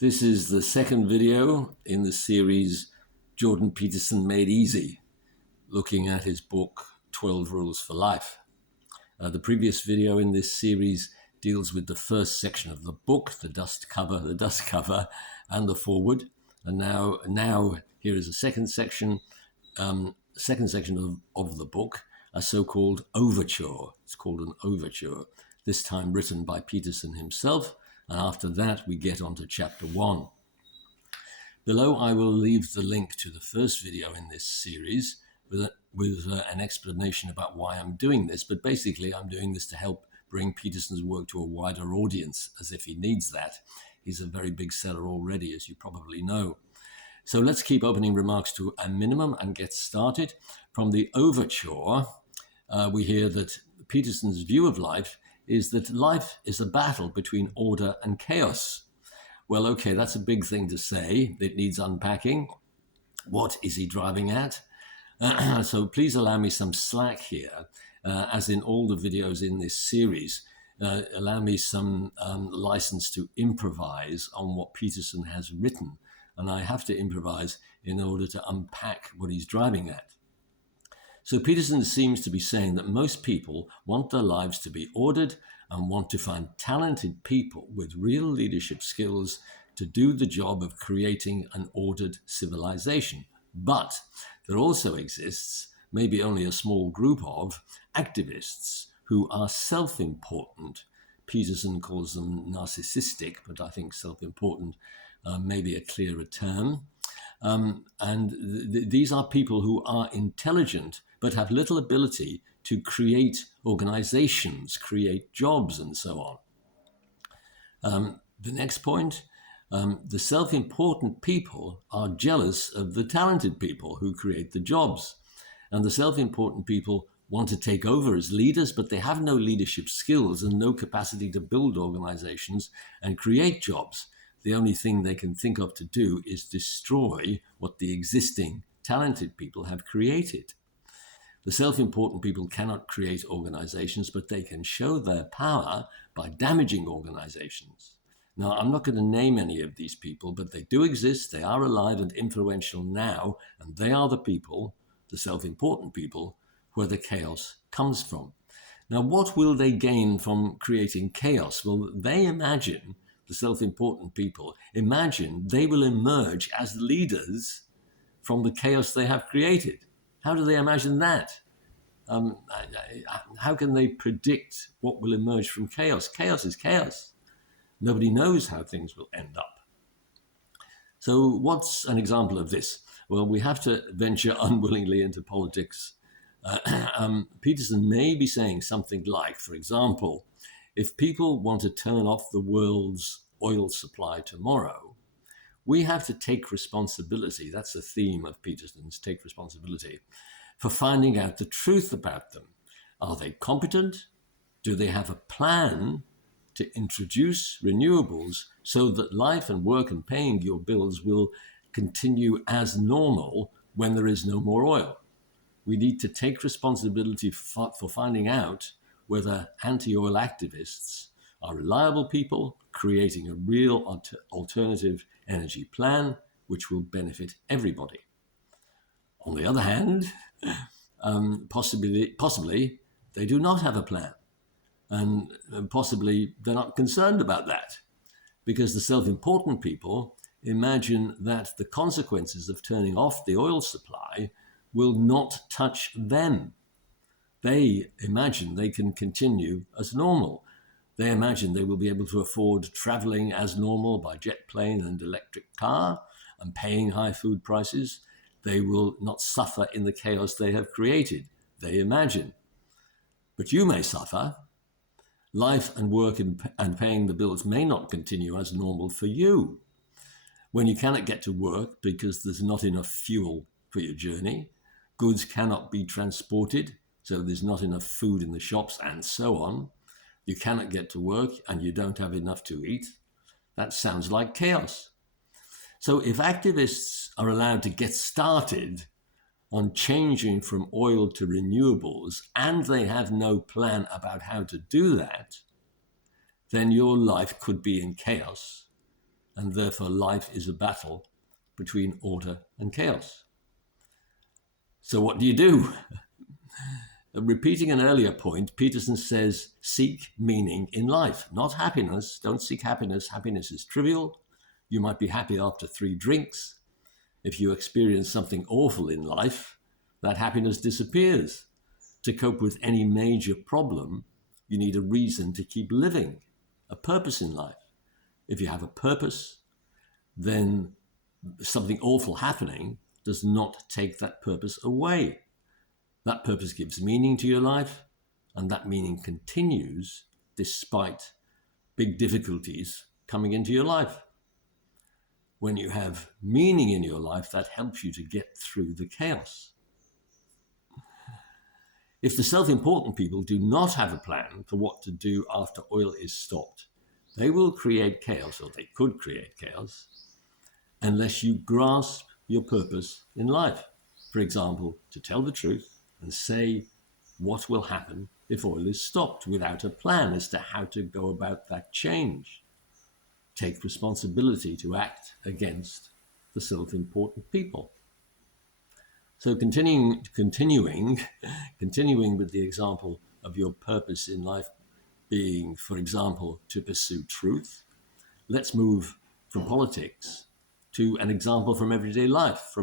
This is the second video in the series Jordan Peterson Made Easy, looking at his book 12 Rules for Life. The previous video in this series deals with the first section of the book, the dust cover and the foreword. And now here is a second section of the book, a so-called overture. It's called an overture, this time written by Peterson himself. And after that, we get on to chapter 1. Below, I will leave the link to the first video in this series with an explanation about why I'm doing this. But basically, I'm doing this to help bring Peterson's work to a wider audience, as if he needs that. He's a very big seller already, as you probably know. So let's keep opening remarks to a minimum and get started. From the overture, we hear that Peterson's view of life is that life is a battle between order and chaos. Well, okay, that's a big thing to say. It needs unpacking. What is he driving at? So please allow me some slack here, as in all the videos in this series. Allow me some license to improvise on what Peterson has written. And I have to improvise in order to unpack what he's driving at. So Peterson seems to be saying that most people want their lives to be ordered and want to find talented people with real leadership skills to do the job of creating an ordered civilization. But there also exists maybe only a small group of activists who are self-important. Peterson calls them narcissistic, but I think self-important may be a clearer term. These are people who are intelligent but have little ability to create organizations, create jobs, and so on. The next point, the self-important people are jealous of the talented people who create the jobs. And the self-important people want to take over as leaders, but they have no leadership skills and no capacity to build organizations and create jobs. The only thing they can think of to do is destroy what the existing talented people have created. The self-important people cannot create organizations, but they can show their power by damaging organizations. Now, I'm not going to name any of these people, but they do exist, they are alive and influential now, and they are the people, the self-important people, where the chaos comes from. Now, what will they gain from creating chaos? Well, they imagine, the self-important people, imagine they will emerge as leaders from the chaos they have created. How do they imagine that? How can they predict what will emerge from chaos? Chaos is chaos. Nobody knows how things will end up. So what's an example of this? Well, we have to venture unwillingly into politics. Peterson may be saying something like, for example, if people want to turn off the world's oil supply tomorrow, we have to take responsibility. That's the theme of Peterson's, take responsibility, for finding out the truth about them. Are they competent? Do they have a plan to introduce renewables so that life and work and paying your bills will continue as normal when there is no more oil? We need to take responsibility for finding out whether anti-oil activists are reliable people creating a real alternative energy plan which will benefit everybody. On the other hand, possibly they do not have a plan, and possibly they're not concerned about that, because the self-important people imagine that the consequences of turning off the oil supply will not touch them. They imagine they can continue as normal. They imagine they will be able to afford traveling as normal by jet plane and electric car and paying high food prices. They will not suffer in the chaos they have created. They imagine. But you may suffer. Life and work and paying the bills may not continue as normal for you. When you cannot get to work because there's not enough fuel for your journey, goods cannot be transported, so there's not enough food in the shops, and so on. You cannot get to work and you don't have enough to eat. That sounds like chaos. So if activists are allowed to get started on changing from oil to renewables and they have no plan about how to do that, then your life could be in chaos and therefore life is a battle between order and chaos. So what do you do? Repeating an earlier point, Peterson says, seek meaning in life, not happiness. Don't seek happiness. Happiness is trivial. You might be happy after 3 drinks. If you experience something awful in life, that happiness disappears. To cope with any major problem, you need a reason to keep living, a purpose in life. If you have a purpose, then something awful happening does not take that purpose away. That purpose gives meaning to your life, and that meaning continues despite big difficulties coming into your life. When you have meaning in your life, that helps you to get through the chaos. If the self-important people do not have a plan for what to do after oil is stopped, they will create chaos, or they could create chaos, unless you grasp your purpose in life. For example, to tell the truth and say what will happen if oil is stopped without a plan as to how to go about that change. Take responsibility to act against the self-important people. So continuing with the example of your purpose in life being, for example, to pursue truth, let's move from politics to an example from everyday life,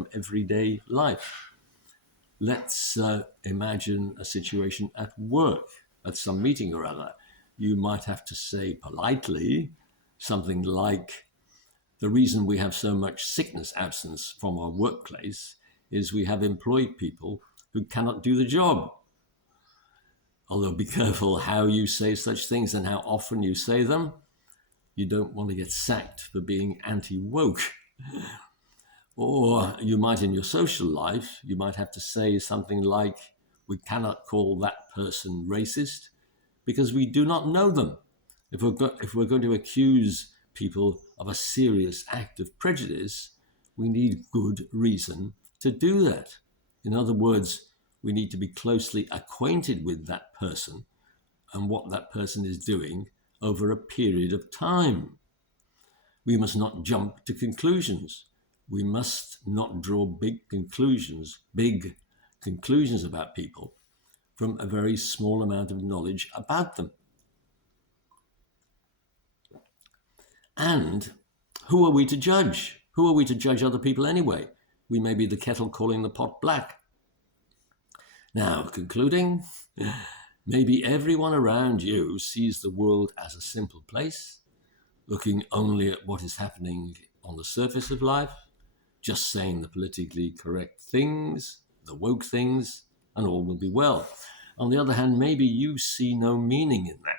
Let's imagine a situation at work, at some meeting or other. You might have to say politely something like, the reason we have so much sickness absence from our workplace is we have employed people who cannot do the job. Although be careful how you say such things and how often you say them. You don't want to get sacked for being anti-woke. Or you might, in your social life, you might have to say something like, we cannot call that person racist because we do not know them. If we're going to accuse people of a serious act of prejudice, we need good reason to do that. In other words, we need to be closely acquainted with that person and what that person is doing over a period of time. We must not jump to conclusions. We must not draw big conclusions about people from a very small amount of knowledge about them. And who are we to judge? Who are we to judge other people anyway? We may be the kettle calling the pot black. Now, concluding, maybe everyone around you sees the world as a simple place, looking only at what is happening on the surface of life, just saying the politically correct things, the woke things, and all will be well. On the other hand, maybe you see no meaning in that.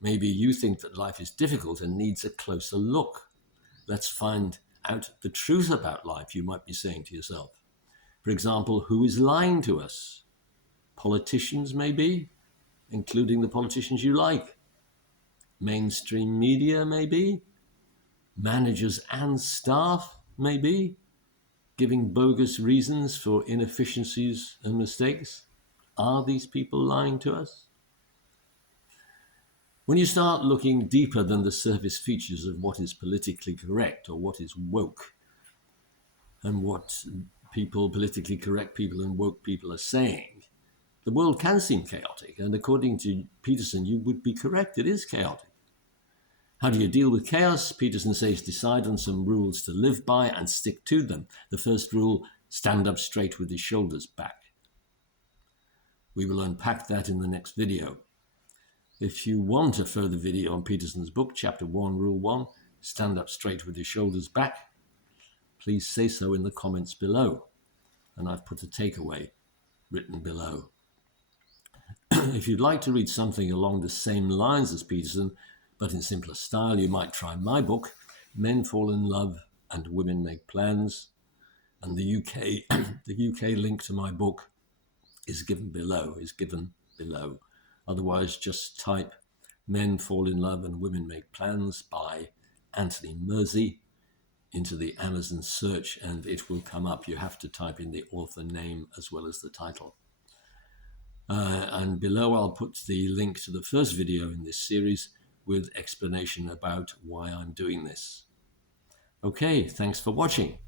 Maybe you think that life is difficult and needs a closer look. Let's find out the truth about life, you might be saying to yourself. For example, who is lying to us? Politicians, maybe, including the politicians you like. Mainstream media, maybe. Managers and staff, maybe, giving bogus reasons for inefficiencies and mistakes. Are these people lying to us? When you start looking deeper than the surface features of what is politically correct or what is woke, and what politically correct people and woke people are saying, the world can seem chaotic. And according to Peterson, you would be correct, it is chaotic. How do you deal with chaos? Peterson says, decide on some rules to live by and stick to them. The first rule, stand up straight with your shoulders back. We will unpack that in the next video. If you want a further video on Peterson's book, Chapter 1, Rule 1, stand up straight with your shoulders back, please say so in the comments below. And I've put a takeaway written below. If you'd like to read something along the same lines as Peterson, but in simpler style, you might try my book, Men Fall in Love and Women Make Plans. And the UK link to my book is given below. Otherwise, just type Men Fall in Love and Women Make Plans by Anthony Mersey into the Amazon search and it will come up. You have to type in the author name as well as the title. And below I'll put the link to the first video in this series with explanation about why I'm doing this. Okay, thanks for watching.